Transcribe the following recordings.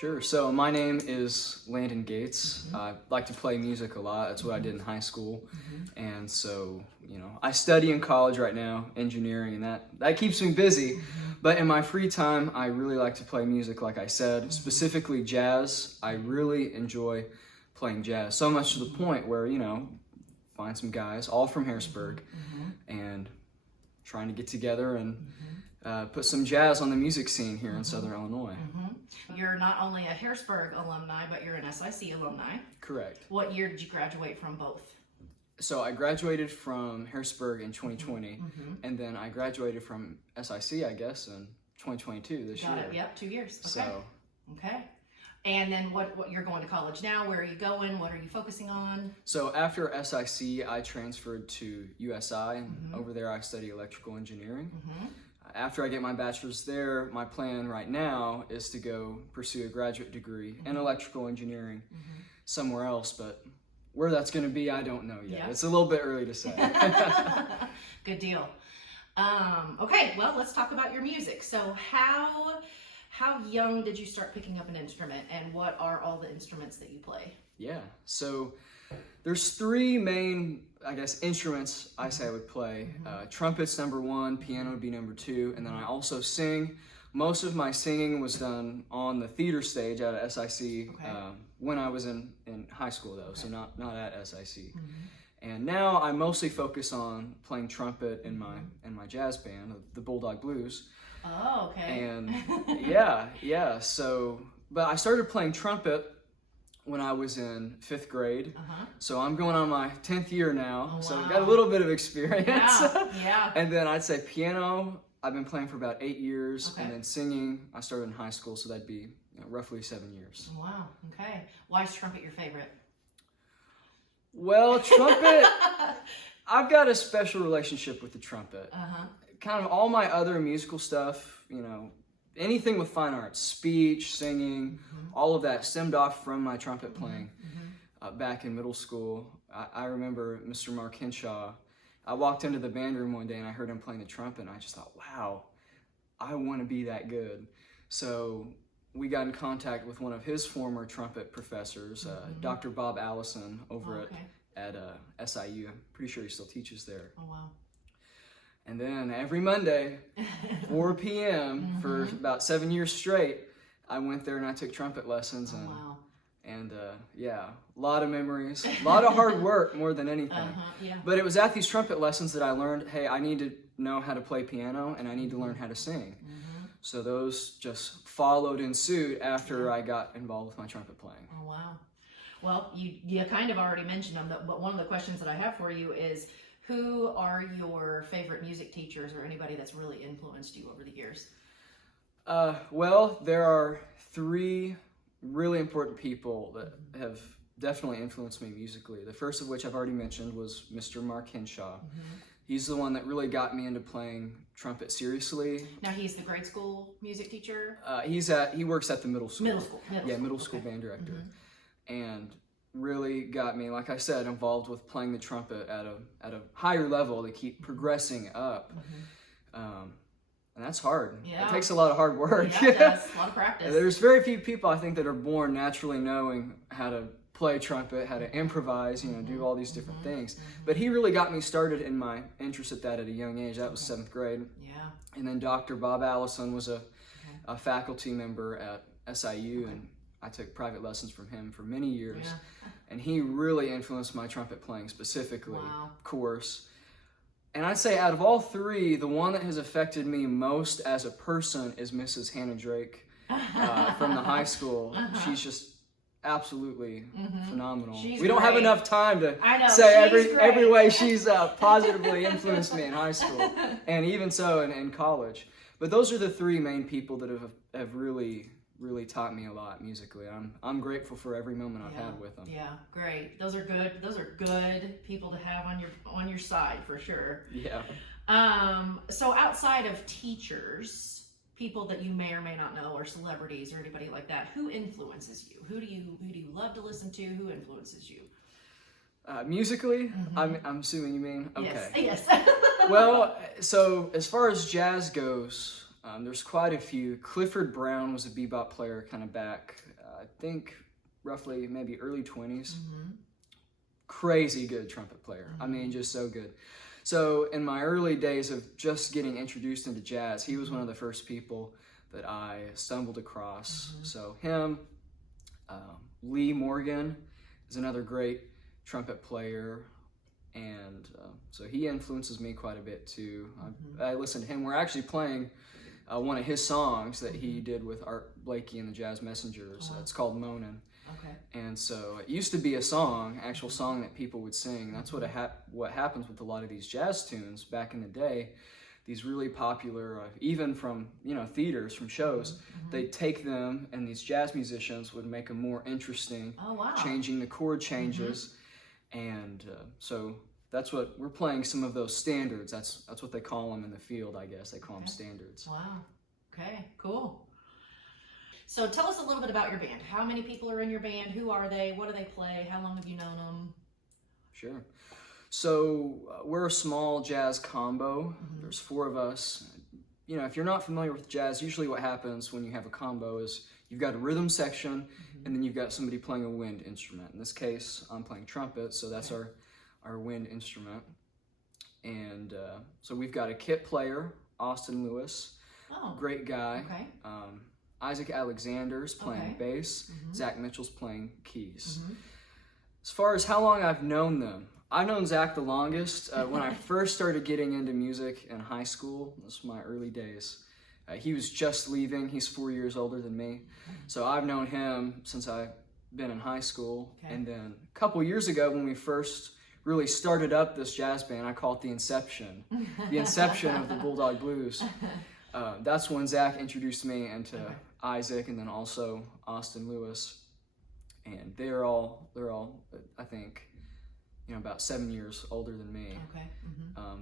Sure. So my name is Landon Gates. I like to play music a lot. That's what I did in high school. And so, I study in college right now, engineering, and that keeps me busy. But in my free time, I really like to play music, like I said, specifically jazz. I really enjoy playing jazz, so much to the point where, find some guys, all from Harrisburg, and trying to get together and put some jazz on the music scene here in Southern Illinois. You're not only a Harrisburg alumni, but you're an SIC alumni. Correct. What year did you graduate from both? So I graduated from Harrisburg in 2020, and then I graduated from SIC, I guess, in 2022 this year. Got it. Yep, 2 years. Okay. So, okay. And then what you're going to college now? Where are you going? What are you focusing on? So after SIC, I transferred to USI, and over there I study electrical engineering. After I get my bachelor's there, my plan right now is to go pursue a graduate degree in electrical engineering somewhere else, but where that's going to be, I don't know yet. It's a little bit early to say. Good deal. Okay, well, let's talk about your music. So how young did you start picking up an instrument, and what are all the instruments that you play? Yeah, so there's three main, instruments I say I would play. Trumpet's number one, piano would be number two, and then I also sing. Most of my singing was done on the theater stage at SIC when I was in high school, though, so not at SIC. And now I mostly focus on playing trumpet in my jazz band, the Bulldog Blues. Oh, okay. And so, but I started playing trumpet when I was in 5th grade. So I'm going on my 10th year now. So I've got a little bit of experience. Yeah. And then I'd say piano, I've been playing for about 8 years. And then singing, I started in high school, so that'd be roughly 7 years. Wow, okay. Why is trumpet your favorite? Well, trumpet, I've got a special relationship with the trumpet. Kind of all my other musical stuff, anything with fine arts, speech, singing, all of that stemmed off from my trumpet playing back in middle school. I remember Mr. Mark Henshaw. I walked into the band room one day and I heard him playing the trumpet, and I just thought, wow, I want to be that good. So we got in contact with one of his former trumpet professors, Dr. Bob Allison, over at SIU. I'm pretty sure he still teaches there. Oh, wow. And then every Monday, 4 p.m. for about 7 years straight, I went there and I took trumpet lessons. And a lot of memories, a lot of hard work more than anything. But it was at these trumpet lessons that I learned, hey, I need to know how to play piano and I need to learn how to sing. So those just followed in suit after I got involved with my trumpet playing. Oh, wow. Well, you kind of already mentioned them, but one of the questions that I have for you is, who are your favorite music teachers or anybody that's really influenced you over the years? Well, there are 3 really important people that have definitely influenced me musically. The first of which I've already mentioned was Mr. Mark Henshaw. He's the one that really got me into playing trumpet seriously. Now he's the grade school music teacher? He works at the middle school. Middle school band director. And really got me, like I said, involved with playing the trumpet at a higher level to keep progressing up. And that's hard. It takes a lot of hard work. Yeah, it does. A lot of practice. There's very few people, I think, that are born naturally knowing how to play trumpet, how to improvise, do all these different things. But he really got me started in my interest at that at a young age. That was 7th grade. And then Dr. Bob Allison was a faculty member at SIU, and I took private lessons from him for many years. And he really influenced my trumpet playing specifically, of course. And I'd say out of all 3, the one that has affected me most as a person is Mrs. Hannah Drake from the high school. She's just absolutely phenomenal. We don't have enough time to say every way she's positively influenced me in high school, and even so in college. But those are the 3 main people that have really taught me a lot musically. I'm grateful for every moment I've had with them. Yeah, great. Those are good people to have on your side for sure. Yeah. So outside of teachers, people that you may or may not know, or celebrities or anybody like that, who influences you? Who do you love to listen to? Who influences you? Musically, I'm assuming you mean? Okay. Yes. Well, so as far as jazz goes, There's quite a few. Clifford Brown was a bebop player kind of back, I think roughly maybe early 20s. Crazy good trumpet player. I mean, just so good. So in my early days of just getting introduced into jazz, he was one of the first people that I stumbled across. So him, Lee Morgan is another great trumpet player. And so he influences me quite a bit too. I listen to him. We're actually playing one of his songs that he did with Art Blakey and the Jazz Messengers. It's called Moanin'. Okay. And so it used to be a song, actual song that people would sing. And that's what happens with a lot of these jazz tunes back in the day. These really popular, even from theaters, from shows, they'd take them, and these jazz musicians would make them more interesting, changing the chord changes. And so that's what we're playing, some of those standards. That's what they call them in the field, I guess. They call them standards. Wow. Okay, cool. So tell us a little bit about your band. How many people are in your band? Who are they? What do they play? How long have you known them? Sure. So we're a small jazz combo. There's 4 of us. If you're not familiar with jazz, usually what happens when you have a combo is you've got a rhythm section, and then you've got somebody playing a wind instrument. In this case, I'm playing trumpet, so that's our wind instrument. And so we've got a kit player, Austin Lewis, great guy. Okay. Isaac Alexander's playing bass. Zach Mitchell's playing keys. As far as how long I've known them, I've known Zach the longest. When I first started getting into music in high school, this was my early days. He was just leaving. He's 4 years older than me. So I've known him since I've been in high school. And then a couple years ago, when we first really started up this jazz band, I call it the inception of the Bulldog Blues. That's when Zach introduced me into Isaac, and then also Austin Lewis. And they're all I think, about 7 years older than me. Okay.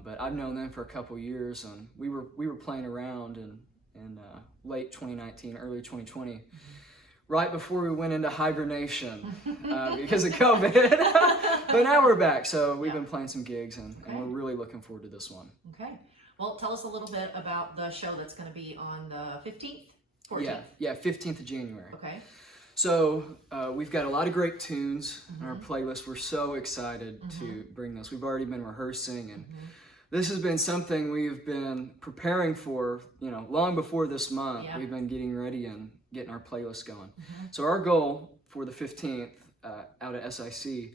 But I've known them for a couple years, and we were playing around in late 2019, early 2020, right before we went into hibernation because of COVID. But now we're back, so we've been playing some gigs, and we're really looking forward to this one. Okay. Well, tell us a little bit about the show that's going to be on the 15th, 14th? Yeah, 15th of January. Okay. So we've got a lot of great tunes on our playlist. We're so excited to bring this. We've already been rehearsing, and this has been something we've been preparing for, long before this month. Yeah. We've been getting ready and getting our playlist going. So our goal for the 15th out at SIC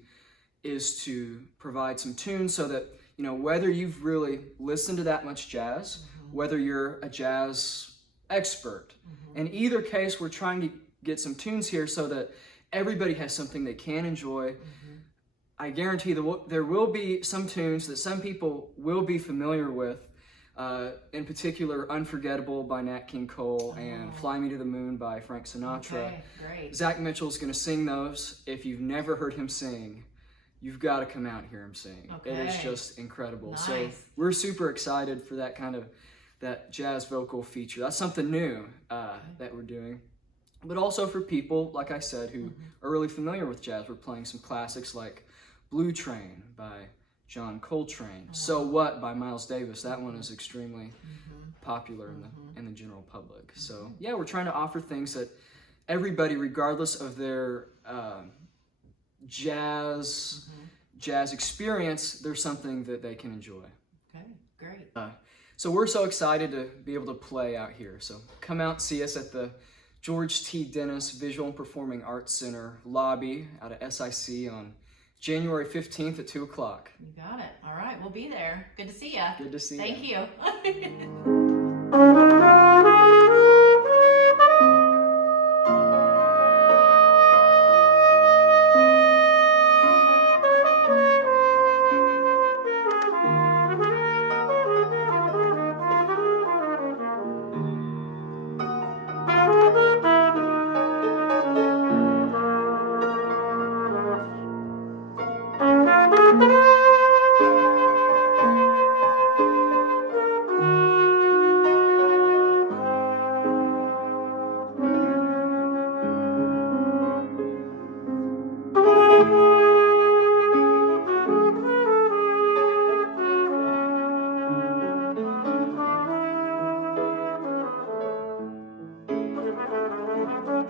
is to provide some tunes so that, whether you've really listened to that much jazz, whether you're a jazz expert, in either case, we're trying to get some tunes here so that everybody has something they can enjoy. I guarantee there will be some tunes that some people will be familiar with, in particular Unforgettable by Nat King Cole and Fly Me to the Moon by Frank Sinatra. Okay, great. Zach Mitchell's going to sing those. If you've never heard him sing, you've got to come out and hear him sing. Okay. It is just incredible. Nice. So we're super excited for that jazz vocal feature. That's something new that we're doing. But also for people, like I said, who are really familiar with jazz. We're playing some classics like Blue Train by John Coltrane, So What by Miles Davis. That one is extremely popular in the general public. So yeah, we're trying to offer things that everybody, regardless of their jazz experience, there's something that they can enjoy. Okay, great. So we're so excited to be able to play out here. So come out and see us at the George T. Dennis Visual and Performing Arts Center lobby out of SIC on January 15th at 2 o'clock. You got it. All right, we'll be there. Good to see you. Good to see Thank you. you. Bye.